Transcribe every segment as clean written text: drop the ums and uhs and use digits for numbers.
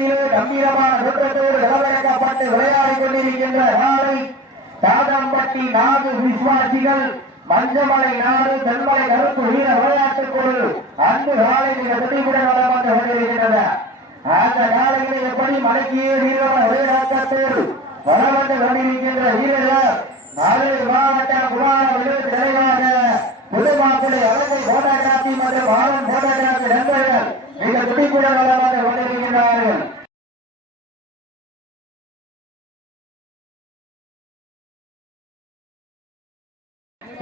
களத்திலே கம்பீரமான தோற்றத்தோடு இளவரக்கப்பட்டு விளையாடிக் கொண்டிருக்கின்ற நாளை தாதம்பட்டி நாடு விசுவாசிகள் மஞ்சமலை நாடு தென்மலை கருப்பு வீர விளையாட்டுக் குழு அன்பு காலை மிக துடிப்புடன் வளம் வந்து கொண்டிருக்கின்றன. அந்த காலையிலே எப்படி மலைக்கியே வீரமான விளையாட்டத்தோடு வளம் வந்து கொண்டிருக்கின்ற வீரர்கள் மதுரை மாவட்ட குமார விளையாட்டு தலைவராக புதுமாப்பிள்ளை அழகை போட்டோகிராபி மற்றும் ஆலன் போட்டோகிராபி நண்பர்கள் மிக துடிப்புடன் வளம் வந்து கொண்டிருக்கின்றார்கள்.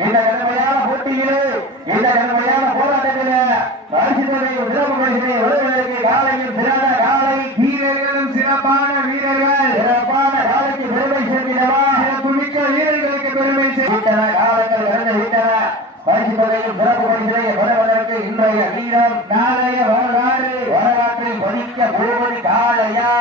இந்த கடுமையான போட்டியிலே இந்த கடுமையான போராட்டத்திலே பரிசுகளையும் சிறப்பு பரிசுகளை வருவதற்கு காலையில் சிறந்த காலை வீரர்களும் சிறப்பான வீரர்கள் சிறப்பான காலைக்கு பெருமை சேர்க்கிறவா சிறப்பு மிக்க வீரர்களுக்கு பெருமை சேர்க்கின்றன. காலங்கள் இறந்து விட்டன. பரிசுகளையும் சிறப்பு பரிசுகளை வருவதற்கு இன்றைய வீரம் நாளைய வரலாற்றை பதிக்க போவது காலையா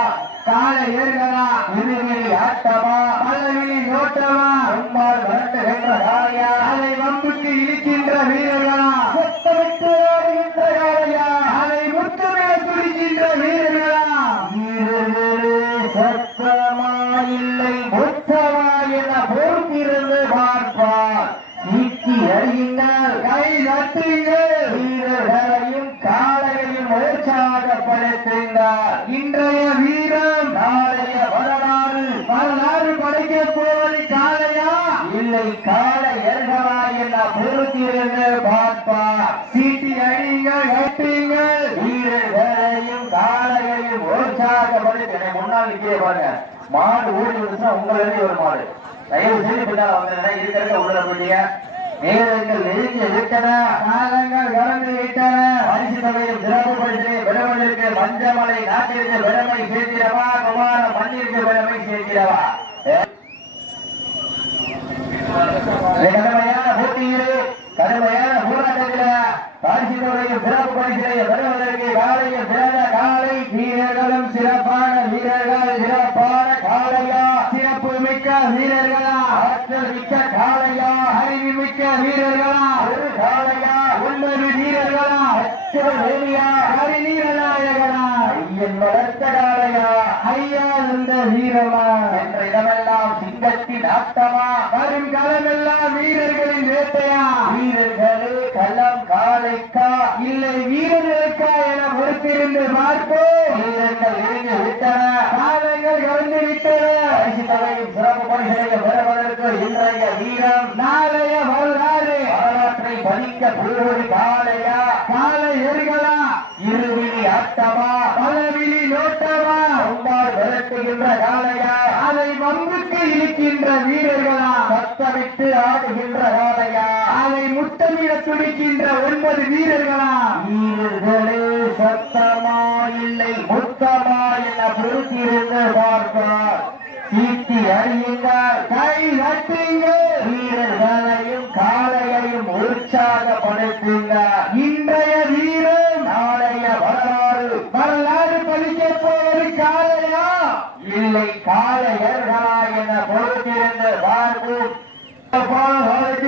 காலை ஏறுகளா இருவிழி ஆட்டமா பல்லவிழி நோட்டமா உம்மால் வரட்டு வென்ற காலையா அதை வம்புக்கு இழுக்கின்ற வீரர்களா சொத்தமிட்டு ஆடுகின்ற காலையா அதை முத்துமே துடிக்கின்ற வீரர்களா வீரர்களே சத்தமா இல்லை முத்தமா என பொறுத்திருந்து பார்ப்பார். நீக்கி அறியுங்கள் கை நட்டுங்கள் வீரர்களையும் காலையையும் உற்சாகப்படுத்துங்கள். இன்றைய வீரம் நாளைய வரலாறு படைக்க போவது காலையா இல்லை காளையர்களா என பொறுத்திருந்து பார்ப்பார். சீட்டி அணிங்கள் கட்டுங்கள் வீரர்களையும் காலையையும் உற்சாகப்படுத்த முன்னாள் நிற்க பாருங்க. மாடு ஓடி வந்துச்சுன்னா உங்களிலே ஒரு மாடு தயவு செய்து பின்னால் வந்து இருக்கிறத உள்ளக்கூடிய நேரங்கள் நெருங்கி விட்டன. காலங்கள் கடந்து விட்டன. பரிசு தொகையும் சிறப்பு பரிசை பெறுவதற்கு மஞ்சமலை நாட்டிற்கு பெருமை சேர்க்கிறவா குமார மண்ணிற்கு பெருமை சேர்க்கிறவா. கடுமையான போட்டியிலே கடுமையான போராட்டத்தில் பரிசு தொகையும் சிறப்பு பரிசை பெறுவதற்கு காலையில் சிறந்த காலை வீரர்களும் சிறப்பான வீரர்கள் சிறப்பான காலையா சிறப்பு மிக்க வீரர்களா ஆற்றல் மிக்க காலையா அறிவு மிக்க வீரர்களா ஒரு காலையா ஒன்பது வீரர்களா அச்சவேலியா ஹரிநீரநாயகனா ஐயன் வளர்த்த காலையா ஐயா இருந்த வீரமா என்ற இடமெல்லாம் சிங்கத்தின் ஆட்டமா வரும் களமெல்லாம் வீரர்களின் வேட்டையா வீரர்களே களம் காலைக்கா இல்லை வீரர்களுக்கா என பொறுத்திருந்து பார்ப்போம். வீரர்கள் இறங்கி விட்டன. காலங்கள் கலந்து விட்டன. பரிசு தொகையும் சிறப்பு பரிசுகளை பெறுவதற்கு இன்றைய வீரம் நாளைய வரலாற்றை பதிக்க போவது காலையா காலை எருகளா இருவிழி ஆட்டமா பலவிழி நோட்டமா உம்மால் விரட்டுகின்ற காலையா அதை வம்புக்கு இழுக்கின்ற வீரர்களா சத்தமிட்டு ஆடுகின்ற காலையா அதை முத்தமிட துடிக்கின்ற 9 வீரர்களா வீரர்களே சத்தமா இல்லை முத்தமா என பொறுத்திருந்து பார்ப்பார். சீட்டி அறியுங்கள் கை நட்டுங்கள் வீரர்களையும் காளையையும் உற்சாகப்படுத்துங்கள். இன்றைய வீரம் நாளைய வரலாறு பதிக்க போவது காளையா இல்லை காளையர்களா என பொறுத்திருந்து பார்ப்போம்.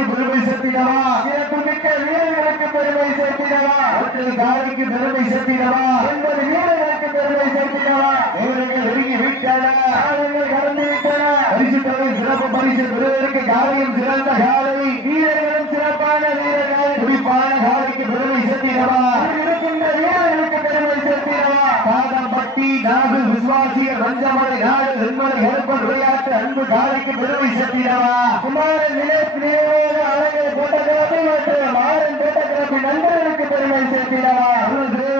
பெருமை சேர்த்திடவா சிறப்பு மிக்க வீரர்களுக்கு பெருமை சேர்த்திடவா ஒற்றை காலைக்கு பெருமை சேர்த்திடவா 9 வீரர்களுக்கு பெருமை சேர்த்திடவா. வீரர்கள் நெருங்கி விட்டன. காலங்கள் கடந்து விட்டன. பரிசு தொகை சிறப்பு பரிசு பெறுவதற்கு காலையும் சிறந்த காலை வீரர்களும் சிறப்பான வீரர்கள் குறிப்பான காலைக்கு பெருமை சேர்த்திடவா இருக்கின்ற வீரர்களுக்கு பெருமை சேர்த்திடவா. தாதம்பட்டி நாடு விசுவாசிகள் மஞ்சமலை நாடு தென்மலை கருப்பன் விளையாட்டு அன்பு காலைக்கு பெருமை சேர்த்திடவா. குமாரன் நிலையோடு அழகை போட்டோகிராபி மற்றும் ஆரன் போட்டோகிராபி நண்பர்களுக்கு பெருமை சேர்த்திடவா.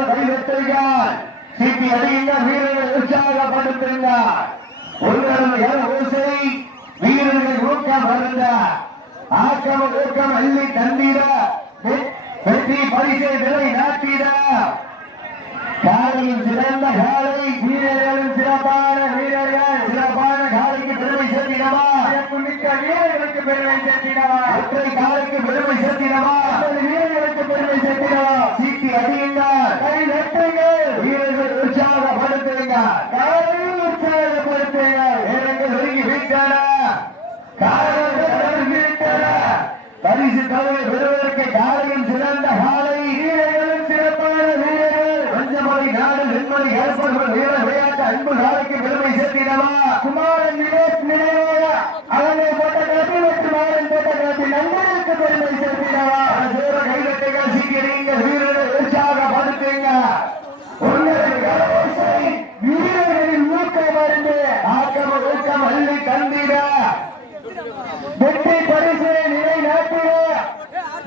கைதட்டுங்கள் சீட்டி அடியுங்கள் வீரர்கள் உற்சாகப்படுத்துங்கள். ஒருவரும் ஓசை வீரர்கள் ஊக்கம் வருந்த ஆக்கம் ஊக்கம் அள்ளி தந்திட வெற்றி பரிசை விலை நாட்டிட காலையில் சிறந்த காலை வீரர்களும் சிறப்பான வீரர்கள் சிறப்பான காலைக்கு பெருமை சேர்த்திடவா மிக்க வீரர்களுக்கு பெருமை சேர்த்திடவா ஒற்றை காலைக்கு பெருமை சேர்த்திடவா வீரர்களுக்கு பெருமை சேர்த்திடவா. சீட்டி அடியுங்கள் கை நட்டுங்கள் வீரர்கள் உற்சாகப்படுத்துங்கள் காலையில் உற்சாகப்படுத்துங்கள். வீரர்கள் நெருங்கி விட்டன. காலையில் விட்டன. பரிசு தொகை பெறுவதற்கு காலையும் சிறந்த காலை வீரர்களும் சிறப்பான வீரர்கள் மஞ்சமலை நாடு வெண்மணி ஏற்படுவது வீர விளையாட்டு அன்பு நாளைக்கு பெருமை சேர்த்திடவா குமாரன் விவேக் நினைவாக அவனை போட்ட கலப்பி மற்றும் மாறன் போட்ட கலப்பி நண்பர்களுக்கு பெருமை சேர்த்திடவா கைகட்டைகள் சீக்கிரங்க வீரர்களை உற்சாகப்படுத்துங்க வீரர்களின் ஊக்கம் அறிந்து ஆக்கம் ஊக்கம் அள்ளி தந்திட வெற்றி பரிசை நிலை நாட்டிட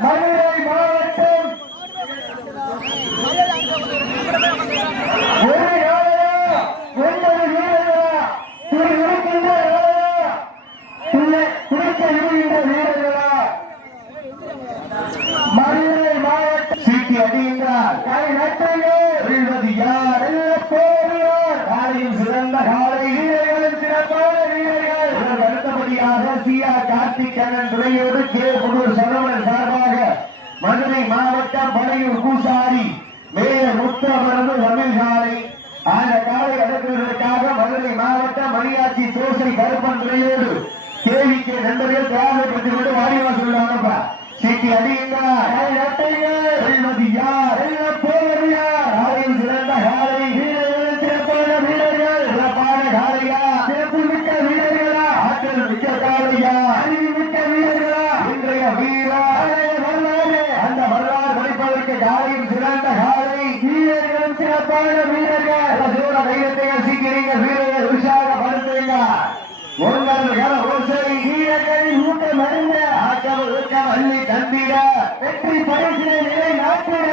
மதுரை மாவட்டம் ஒரு நாளையா 9 வீரர்களா இருக்கின்ற துணைக்க இருக்கின்ற வீரர்களா மதுரை மாவட்டம் சீட்டி அடியுங்கள் கை நட்டுங்கள் யார் காலையில் சிறந்த காலை வீரர்களும் சிறப்பான வீரர்கள் அடுத்தபடியாக சிஆ கார்த்திகேயன் துறையோடு கே புதூர் சரவணன் சார்பாக மதுரை மாவட்டம் படையூர் பூசாரி மேயர் முத்தமரது தமிழ் காலை அந்த காலை அடக்குவதற்காக மதுரை மாவட்டம் மணியாட்சி தோசை கருப்பன் துறையோடு கேவிக்கு நண்பர்கள் தேவைப்பட்டு கொண்டு வாரிவா சொல்லுவாங்கப்பா சீட்டி அடியுங்கள் யார் போவது யார் காலையில் சிறந்த காலை வீரர்கள் சிறப்பான வீரர்கள் சிறப்பான காலையா சிறப்பு மிக்க வீரர்களா ஆற்றல் மிக்க காலையா அறிவு மிக்க வீரர்களா இன்றைய வீரா அந்த வரலாறு படிப்பதற்கு காலையில் சிறந்த காலை வீரர்களும் சிறப்பான வீரர்கள் சூழ தைரியத்தையும் சீக்கிரங்கள் வீரர்கள் உற்சாகப்படுத்துங்க வீரர்களின் ஊக்கம் அறிந்த ஆக்கம் ஊக்கம் அள்ளி தந்திட வெற்றி பரிசினை நிலை நாட்டிட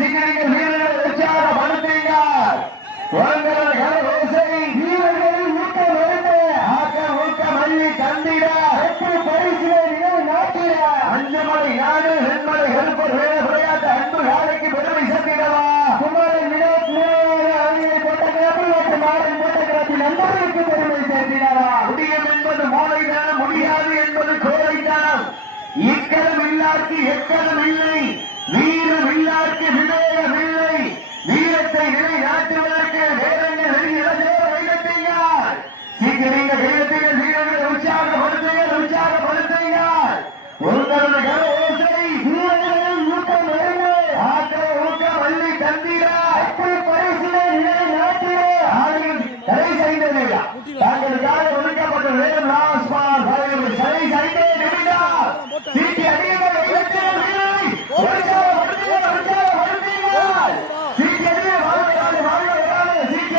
சீக்கிரங்கள் வீரர்கள் உற்சாகப்படுத்துங்க வீரர்களின் ஊக்கம் அறிந்த ஆக்கம் ஊக்கம் அள்ளி தந்திட வெற்றி பரிசினை நிலை நாட்டிட அஞ்சமலை நாடு வெண்மலை கருப்பர் விளையாட்டு அன்பு காலைக்கு பெருமை சேர்த்திடவா குமாரன் வினோத் அணியை போட்ட கிளப்பி மற்றும் மாறன் போட்ட கிளப்பி நண்பர்களுக்கு பெருமை சேர்த்திடவா முடியும் என்பது மூளைதானம் முடியாது என்பது கோழைதானம் இக்கலம் இல்லாருக்கு எக்கலம் இல்லை வீரம் இல்லாருக்கு விவேகம் இல்லை வீரத்தை நிலை நாட்டுவதற்கு வேதங்கள் வைகட்டீங்கள் சீக்கிரங்க வேதத்தைகள் வீரர்களை உற்சாகப்படுத்துங்கள் உங்களது கரோசை வீரர்களின் ஊக்கம் அறிந்து ஆற்றல் ஊக்கம் அள்ளி தந்திட பரிசிலை நிலை நாட்டிட ஆலையில் தடை செய்ததில்லை தங்களுக்காக ஒதுக்கப்பட்ட நேரம் லாஸ்பால் சரி செய்தே நிமிடம் சீட்டி அடியுங்கள் சீட்டி அடிய சீட்டி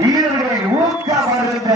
வீரர்களை ஊக்கப்படுத்த